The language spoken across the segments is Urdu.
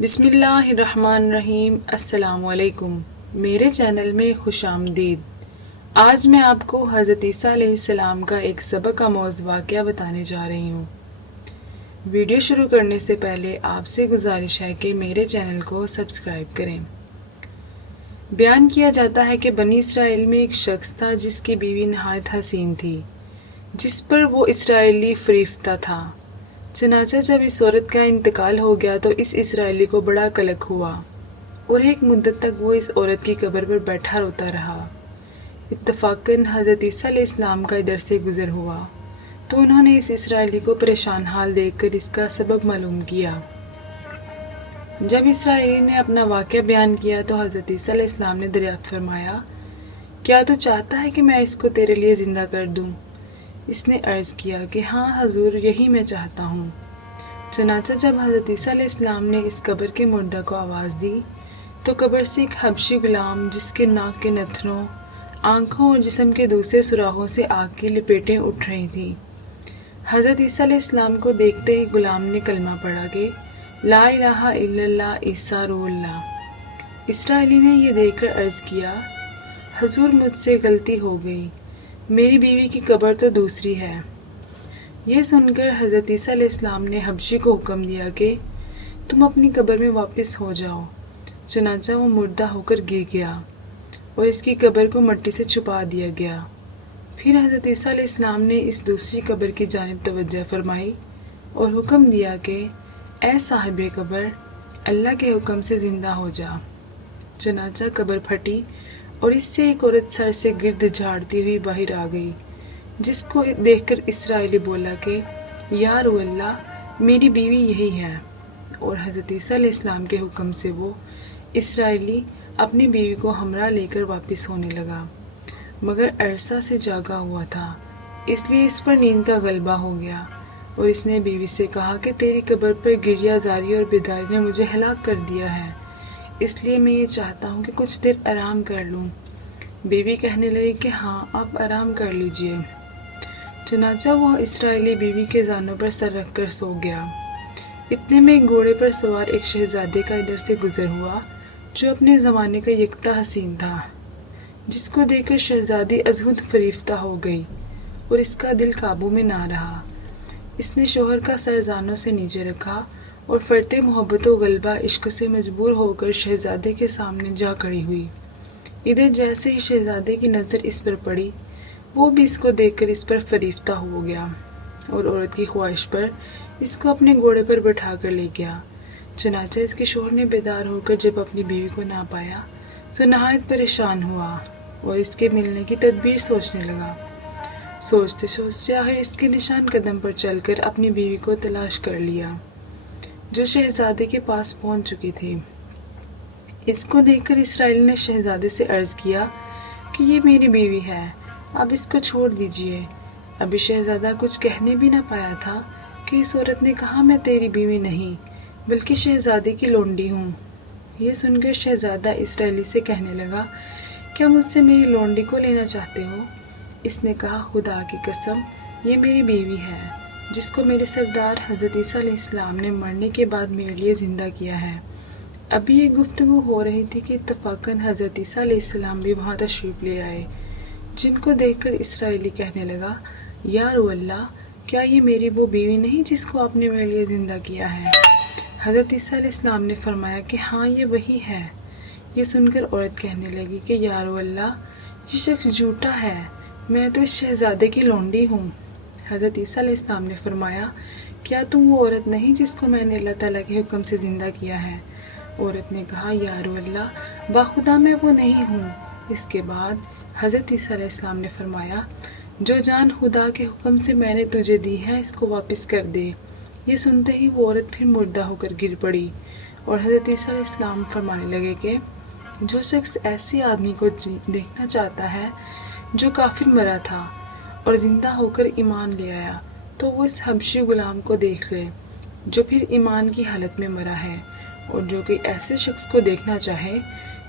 بسم اللہ الرحمن الرحیم۔ السلام علیکم، میرے چینل میں خوش آمدید۔ آج میں آپ کو حضرت عیسیٰ علیہ السلام کا ایک سبق آموز واقعہ بتانے جا رہی ہوں۔ ویڈیو شروع کرنے سے پہلے آپ سے گزارش ہے کہ میرے چینل کو سبسکرائب کریں۔ بیان کیا جاتا ہے کہ بنی اسرائیل میں ایک شخص تھا جس کی بیوی نہایت حسین تھی، جس پر وہ اسرائیلی فریفتہ تھا۔ چنانچہ جب اس عورت کا انتقال ہو گیا تو اس اسرائیلی کو بڑا قلق ہوا اور ایک مدت تک وہ اس عورت کی قبر پر بیٹھا روتا رہا۔ اتفاقاً حضرت عیسیٰ علیہ السلام کا ادھر سے گزر ہوا تو انہوں نے اس اسرائیلی کو پریشان حال دیکھ کر اس کا سبب معلوم کیا۔ جب اسرائیلی نے اپنا واقعہ بیان کیا تو حضرت عیسیٰ علیہ السلام نے دریافت فرمایا، کیا تو چاہتا ہے کہ میں اس کو تیرے لیے زندہ کر دوں؟ اس نے عرض کیا کہ ہاں حضور، یہی میں چاہتا ہوں۔ چنانچہ جب حضرت عیسیٰ علیہ السلام نے اس قبر کے مردہ کو آواز دی تو قبر سے ایک حبشی غلام، جس کے ناک کے نتھنوں، آنکھوں اور جسم کے دوسرے سوراخوں سے آگ کی لپیٹیں اٹھ رہی تھیں، حضرت عیسیٰ علیہ السلام کو دیکھتے ہی غلام نے کلمہ پڑھا کہ لا الہ الا اللہ عیسیٰ روح اللہ۔ اسرائیلی نے یہ دیکھ کر عرض کیا، حضور مجھ سے غلطی ہو گئی، میری بیوی کی قبر تو دوسری ہے۔ یہ سن کر حضرت عیسیٰ علیہ السلام نے حبشی کو حکم دیا کہ تم اپنی قبر میں واپس ہو جاؤ۔ چنانچہ وہ مردہ ہو کر گر گیا اور اس کی قبر کو مٹی سے چھپا دیا گیا۔ پھر حضرت عیسیٰ علیہ السلام نے اس دوسری قبر کی جانب توجہ فرمائی اور حکم دیا کہ اے صاحب قبر، اللہ کے حکم سے زندہ ہو جا۔ چنانچہ قبر پھٹی اور اس سے ایک عورت سر سے گرد جھاڑتی ہوئی باہر آ گئی، جس کو دیکھ کر اسرائیلی بولا کہ یا روح اللہ، میری بیوی یہی ہے۔ اور حضرت عیسیٰ علیہ السلام کے حکم سے وہ اسرائیلی اپنی بیوی کو ہمراہ لے کر واپس ہونے لگا، مگر عرصہ سے جاگا ہوا تھا، اس لیے اس پر نیند کا غلبہ ہو گیا اور اس نے بیوی سے کہا کہ تیری قبر پر گریہ زاری اور بیداری نے مجھے ہلاک کر دیا ہے، اس لیے میں یہ چاہتا ہوں کہ کچھ دیر آرام کر لوں۔ بیوی کہنے لگی کہ ہاں، آپ آرام کر لیجئے۔ چنانچہ وہ اسرائیلی بیوی کے زانوں پر سر رکھ کر سو گیا۔ اتنے میں ایک گھوڑے پر سوار ایک شہزادے کا ادھر سے گزر ہوا جو اپنے زمانے کا یکتا حسین تھا، جس کو دیکھ کر شہزادی ازحد فریفتہ ہو گئی اور اس کا دل قابو میں نہ رہا۔ اس نے شوہر کا سر زانوں سے نیچے رکھا اور فرتے محبت و غلبہ عشق سے مجبور ہو کر شہزادے کے سامنے جا کھڑی ہوئی۔ ادھر جیسے ہی شہزادے کی نظر اس پر پڑی، وہ بھی اس کو دیکھ کر اس پر فریفتہ ہو گیا اور عورت کی خواہش پر اس کو اپنے گھوڑے پر بٹھا کر لے گیا۔ چنانچہ اس کے شوہر نے بیدار ہو کر جب اپنی بیوی کو نہ پایا تو نہایت پریشان ہوا اور اس کے ملنے کی تدبیر سوچنے لگا۔ سوچتے سوچتے آخر اس کے نشان قدم پر چل کر اپنی بیوی کو تلاش کر لیا، جو شہزادے کے پاس پہنچ چکی تھی۔ اس کو دیکھ کر اسرائیل نے شہزادے سے عرض کیا کہ یہ میری بیوی ہے، اب اس کو چھوڑ دیجئے۔ ابھی شہزادہ کچھ کہنے بھی نہ پایا تھا کہ اس عورت نے کہا میں تیری بیوی نہیں بلکہ شہزادے کی لونڈی ہوں۔ یہ سن کر شہزادہ اسرائیلی سے کہنے لگا، کیا مجھ سے میری لونڈی کو لینا چاہتے ہو؟ اس نے کہا، خدا کی قسم، یہ میری بیوی ہے جس کو میرے سردار حضرت عیسیٰ علیہ السلام نے مرنے کے بعد میرے لیے زندہ کیا ہے۔ ابھی یہ گفتگو ہو رہی تھی کہ اتفاقاً حضرت عیسیٰ علیہ السلام بھی وہاں تشریف لے آئے، جن کو دیکھ کر اسرائیلی کہنے لگا، یا روح اللہ، کیا یہ میری وہ بیوی نہیں جس کو آپ نے میرے لیے زندہ کیا ہے؟ حضرت عیسیٰ علیہ السلام نے فرمایا کہ ہاں، یہ وہی ہے۔ یہ سن کر عورت کہنے لگی کہ یا روح اللہ، یہ شخص جھوٹا ہے، میں تو اس شہزادے کی لونڈی ہوں۔ حضرت عیسیٰ علیہ السلام نے فرمایا، کیا تم وہ عورت نہیں جس کو میں نے اللہ تعالیٰ کے حکم سے زندہ کیا ہے؟ عورت نے کہا، یا روح اللہ، باخدا میں وہ نہیں ہوں۔ اس کے بعد حضرت عیسیٰ علیہ السلام نے فرمایا، جو جان خدا کے حکم سے میں نے تجھے دی ہے، اس کو واپس کر دے۔ یہ سنتے ہی وہ عورت پھر مردہ ہو کر گر پڑی اور حضرت عیسیٰ علیہ السلام فرمانے لگے کہ جو شخص ایسے آدمی کو دیکھنا چاہتا ہے جو کافر مرا تھا اور زندہ ہو کر ایمان لے آیا، تو وہ اس حبشی غلام کو دیکھ لے جو پھر ایمان کی حالت میں مرا ہے، اور جو کہ ایسے شخص کو دیکھنا چاہے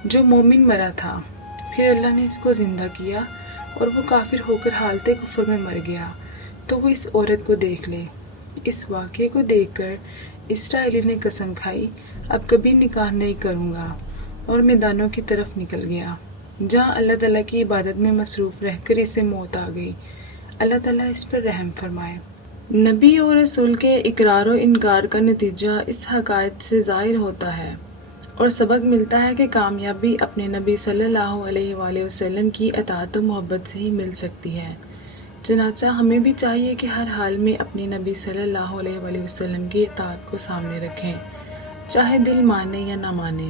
جو مومن مرا تھا، پھر اللہ نے اس کو زندہ کیا اور وہ کافر ہو کر حالت کفر میں مر گیا، تو وہ اس عورت کو دیکھ لے۔ اس واقعے کو دیکھ کر اسرائیلی نے قسم کھائی اب کبھی نکاح نہیں کروں گا اور میدانوں کی طرف نکل گیا جہاں اللہ تعالیٰ کی عبادت میں مصروف رہ کر اسے موت آ گئی۔ اللہ تعالیٰ اس پر رحم فرمائے۔ نبی اور رسول کے اقرار و انکار کا نتیجہ اس حقائق سے ظاہر ہوتا ہے اور سبق ملتا ہے کہ کامیابی اپنے نبی صلی اللہ علیہ وآلہ وسلم کی اطاعت و محبت سے ہی مل سکتی ہے۔ چنانچہ ہمیں بھی چاہیے کہ ہر حال میں اپنے نبی صلی اللہ علیہ وآلہ وسلم کی اطاعت کو سامنے رکھیں، چاہے دل مانے یا نہ مانے،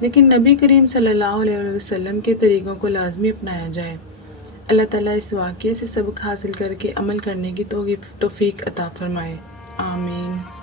لیکن نبی کریم صلی اللہ علیہ وآلہ وسلم کے طریقوں کو لازمی اپنایا جائے۔ اللہ تعالیٰ اس واقعے سے سبق حاصل کر کے عمل کرنے کی توفیق عطا فرمائے۔ آمین۔